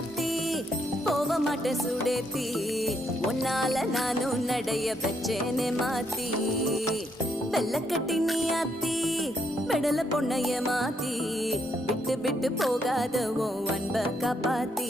அத்தி போக மாட்டேன் சுடேத்தி உன்னால நானும் நடைய வச்சேனே மாத்தி வெள்ளக்கட்டி நீ அத்தி பெடல பொண்ணைய மாத்தி விட்டு விட்டு போகாத உன் அன்ப காப்பாத்தி